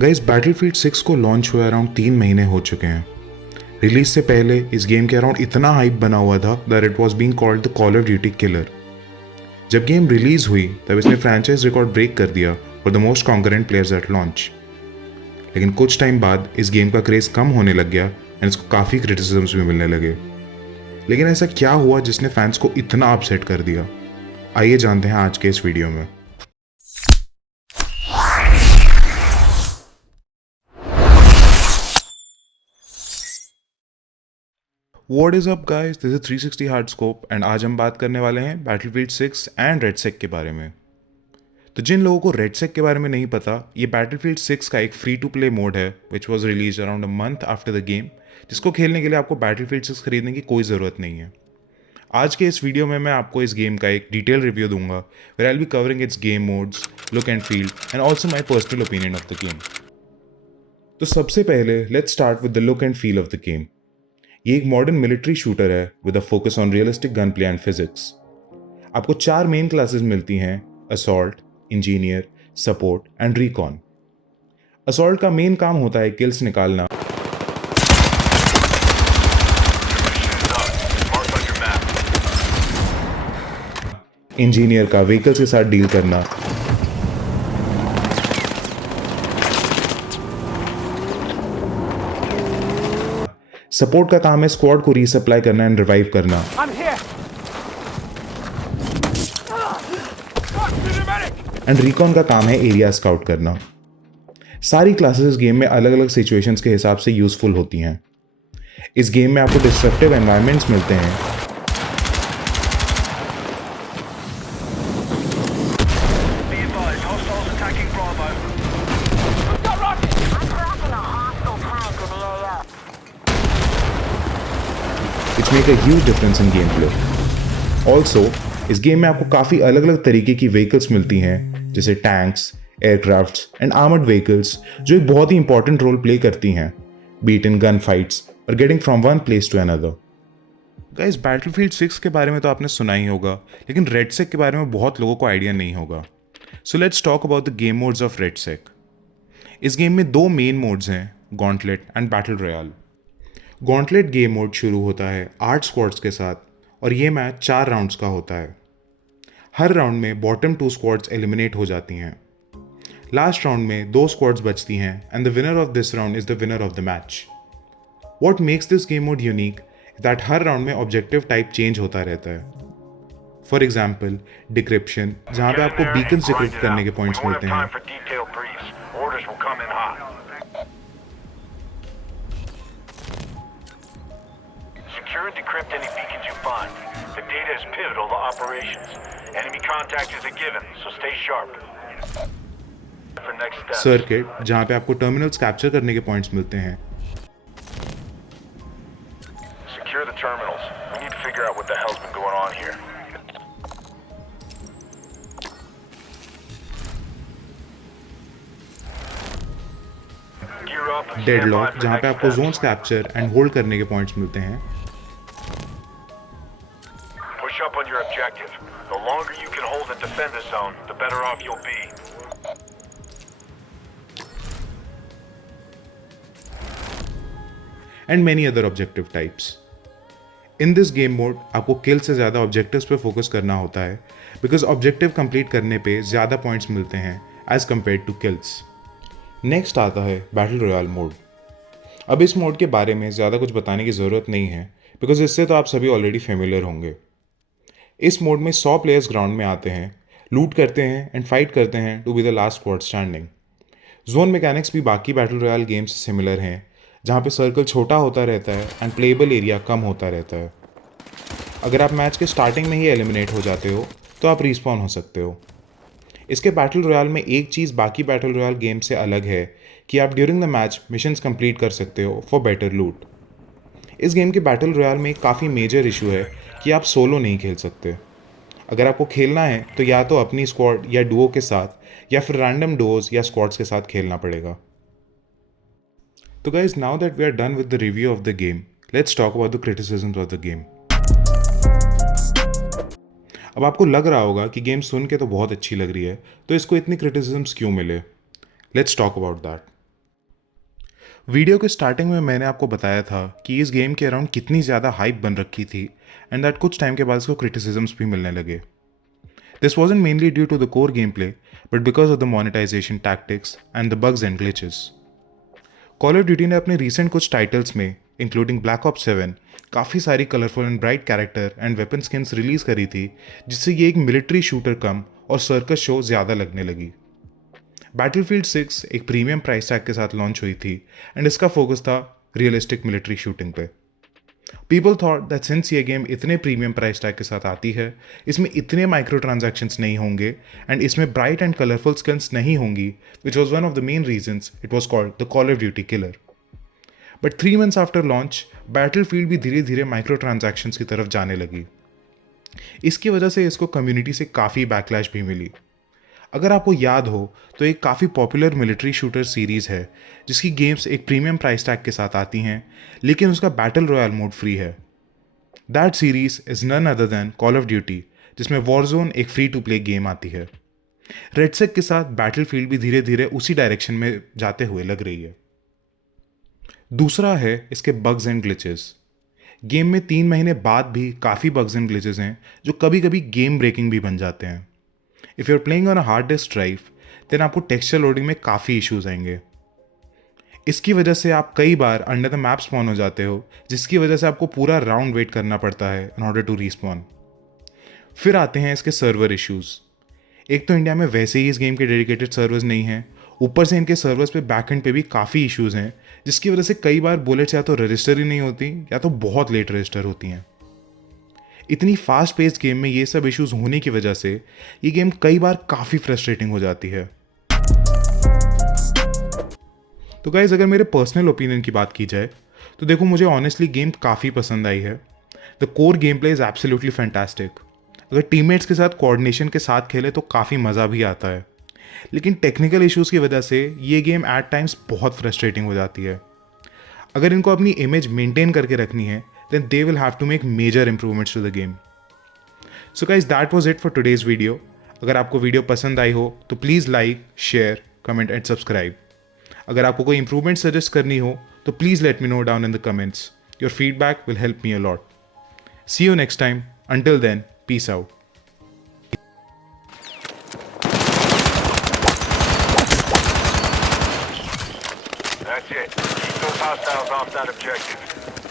Guys Battlefield 6 को launch हुए around 3 महीने हो चुके हैं। रिलीज से पहले इस गेम के अराउंड इतना हाइप बना हुआ था that it was being called the Call of Duty killer. जब गेम रिलीज हुई तब इसने फ्रैंचाइज रिकॉर्ड ब्रेक कर दिया for the most concurrent players eight launch. लेकिन कुछ टाइम बाद इस गेम का क्रेज कम होने लग गया एंड इसको काफ़ी क्रिटिसिज्म्स भी मिलने लगे। लेकिन ऐसा क्या हुआ जिसने फैंस को इतना अपसेट कर दिया? आइए जानते हैं आज के इस वीडियो में। What is up guys? This is 360 Hardscope and आज हम बात करने वाले हैं बैटलफील्ड 6 एंड रेडसेक के बारे में। तो जिन लोगों को रेडसेक के बारे में नहीं पता, ये बैटलफील्ड 6 का एक फ्री टू प्ले मोड है which was release around a month after the game, जिसको खेलने के लिए आपको बैटलफील्ड 6 खरीदने की कोई ज़रूरत नहीं है। आज के इस वीडियो में मैं आपको इस गेम का एक डिटेल रिव्यू दूंगा where I will be covering its game modes, look and feel and also my personal opinion of the game. तो सबसे पहले let's start with the look and feel of the game. ये एक modern military shooter है with a focus on realistic gun play and physics. आपको 4 main classes मिलती हैं: assault, engineer, support and recon. Assault का मेन काम होता है किल्स निकालना, इंजीनियर का व्हीकल्स के साथ डील करना, सपोर्ट का काम है स्क्वाड को रीसप्लाई करना एंड रिवाइव करना, एंड रिकॉन का काम है एरिया स्काउट करना। सारी क्लासेस गेम में अलग अलग सिचुएशंस के हिसाब से यूजफुल होती हैं। इस गेम में आपको डिस्ट्रक्टिव एनवायरनमेंट्स मिलते हैं, which make a huge difference in gameplay. Also, इस गेम में आपको काफ़ी अलग अलग तरीके की व्हीकल्स मिलती हैं, जैसे tanks, aircrafts and armoured vehicles, जो एक बहुत ही इंपॉर्टेंट रोल प्ले करती हैं, बीट इन गन फाइट्स और getting from one place to another. Guys, Battlefield 6 के बारे में तो आपने सुना ही होगा, लेकिन रेडसेक के बारे में बहुत लोगों को आइडिया नहीं होगा। So let's talk about the game modes of Redsec. इस गेम में 2 मेन मोड्स हैं, gauntlet and battle royale. Gauntlet game mode शुरू होता है 8 स्क्वाड्स के साथ और ये मैच 4 राउंड्स का होता है। हर राउंड में बॉटम 2 स्क्वाड्स एलिमिनेट हो जाती हैं। लास्ट राउंड में 2 स्क्वाड्स बचती हैं and the winner of this round is the winner of the match. What makes this game mode unique is that her round में ऑब्जेक्टिव टाइप चेंज होता रहता है। फॉर एग्जाम्पल डिक्रिप्शन, जहाँ पे आपको बीकन्स डिक्रिप्ट करने के पॉइंट्स मिलते हैं। Secure and decrypt any beacons you find. The data is pivotal to operations. Enemy contact is a given, so stay sharp. For next steps. Circuit, जहाँ पे आपको टर्मिनल्स कैप्चर करने के पॉइंट्स मिलते हैं। Secure the terminals. We need to figure out what the hell's been going on here. Gear up. Deadlock, जहाँ पे आपको जोन्स कैप्चर एंड होल्ड करने के पॉइंट्स मिलते हैं। Push up on your objective. The longer you can hold and defend the zone, the better off you'll be. And many other objective types. In this game mode आपको किल से ज़्यादा objectives पे focus करना होता है because objective complete करने पे ज़्यादा पॉइंट्स मिलते हैं as compared to kills. Next आता है बैटल रॉयल मोड। अब इस मोड के बारे में ज़्यादा कुछ बताने की ज़रूरत नहीं है बिकॉज इससे तो आप सभी ऑलरेडी फेमिलियर होंगे। इस मोड में 100 प्लेयर्स ग्राउंड में आते हैं, लूट करते हैं एंड फाइट करते हैं to be the last squad standing. Zone mechanics भी बाकी बैटल रॉयल गेम्स से सिमिलर हैं, जहाँ पे सर्कल छोटा होता रहता है एंड प्लेएबल एरिया कम होता रहता है। अगर आप मैच के स्टार्टिंग में ही एलिमिनेट हो जाते हो तो आप रिस्पॉन हो सकते हो। इसके बैटल रॉयल में एक चीज़ बाकी बैटल रॉयल गेम से अलग है कि आप during the match missions complete कर सकते हो फॉर बेटर लूट। इस गेम के बैटल रॉयल में एक काफ़ी मेजर इशू है कि आप सोलो नहीं खेल सकते। अगर आपको खेलना है तो या तो अपनी स्क्वाड या डुओ के साथ या फिर रैंडम डुओज या स्क्वाड्स के साथ खेलना पड़ेगा। तो guys, now that we are done with the review of the game, let's talk about the criticisms of the game. अब आपको लग रहा होगा कि गेम सुन के तो बहुत अच्छी लग रही है, तो इसको इतनी क्रिटिसिज्म्स क्यों मिले? Let's talk about that. Video के स्टार्टिंग में मैंने आपको बताया था कि इस गेम के अराउंड कितनी ज़्यादा हाइप बन रखी थी एंड दैट कुछ टाइम के बाद इसको क्रिटिसिजम्स भी मिलने लगे. This wasn't mainly due to the core game play but because of the monetisation tactics and the bugs and glitches. Call of Duty ने अपने रिसेंट कुछ टाइटल्स में इंक्लूडिंग ब्लैक ऑप्स 7 काफ़ी सारी colourful and bright character and weapon skins release करी थी जिससे ये एक मिलिट्री शूटर कम और सर्कस शो ज़्यादा लगने लगी. बैटलफील्ड 6 एक प्रीमियम प्राइस टैग के साथ लॉन्च हुई थी एंड इसका फोकस था रियलिस्टिक मिलिट्री शूटिंग पे. पीपल थॉट दैट सिंस ये गेम इतने प्रीमियम प्राइस टैग के साथ आती है, इसमें इतने माइक्रो ट्रांजैक्शंस नहीं होंगे एंड इसमें ब्राइट एंड कलरफुल स्किन्स नहीं होंगी, which was one of the main reasons it was called the Call of Duty killer. But 3 months after launch Battlefield भी धीरे धीरे माइक्रो ट्रांजैक्शंस की तरफ जाने लगी. इसकी वजह से इसको कम्युनिटी से काफ़ी बैकलैश भी मिली. अगर आपको याद हो तो एक काफ़ी पॉपुलर मिलिट्री शूटर सीरीज़ है जिसकी गेम्स एक प्रीमियम प्राइस टैग के साथ आती हैं लेकिन उसका बैटल रॉयल मोड फ्री है. That series is none other than Call of Duty, जिसमें वॉरजोन एक फ्री टू प्ले गेम आती है. रेडसेक के साथ बैटलफील्ड भी धीरे धीरे उसी डायरेक्शन में जाते हुए लग रही है. दूसरा है इसके बग्स एंड ग्लिचेस. गेम में 3 महीने बाद भी काफ़ी बग्स एंड ग्लिचेस हैं जो कभी कभी गेम ब्रेकिंग भी बन जाते हैं. If you are playing on a hard disk drive then आपको टेक्सचर लोडिंग में काफ़ी इश्यूज आएंगे. इसकी वजह से आप कई बार अंडर द मैप स्पॉन हो जाते हो, जिसकी वजह से आपको पूरा राउंड वेट करना पड़ता है इन ऑर्डर टू रीस्पॉन. फिर आते हैं इसके सर्वर इश्यूज. एक तो इंडिया में वैसे ही इस गेम के डेडिकेटेड सर्वर्स नहीं हैं, ऊपर से इनके सर्वर्स पे बैकएंड पे भी काफ़ी इश्यूज हैं, जिसकी वजह से कई बार बुलेट्स या तो रजिस्टर ही नहीं होती या तो बहुत लेट रजिस्टर होती हैं. इतनी फास्ट पेस्ड गेम में ये सब इश्यूज होने की वजह से ये गेम कई बार काफ़ी फ्रस्ट्रेटिंग हो जाती है. तो गाइज अगर मेरे पर्सनल ओपिनियन की बात की जाए तो देखो, मुझे ऑनेस्टली गेम काफ़ी पसंद आई है. The core game play is absolutely fantastic. अगर टीममेट्स के साथ कोऑर्डिनेशन के साथ खेले तो काफ़ी मज़ा भी आता है, लेकिन टेक्निकल इश्यूज़ की वजह से ये गेम एट टाइम्स बहुत फ्रस्ट्रेटिंग हो जाती है. अगर इनको अपनी इमेज मेंटेन करके रखनी है then they will have to make major improvements to the game. So guys, that was it for today's video. अगर आपको वीडियो पसंद आई हो तो please like, share, comment and subscribe. अगर आपको कोई इंप्रूवमेंट सजेस्ट करनी हो तो please let me know down in the comments. Your feedback will help me a lot. See you next time. Until then, peace out. That's it. Keep those hostiles off that objective.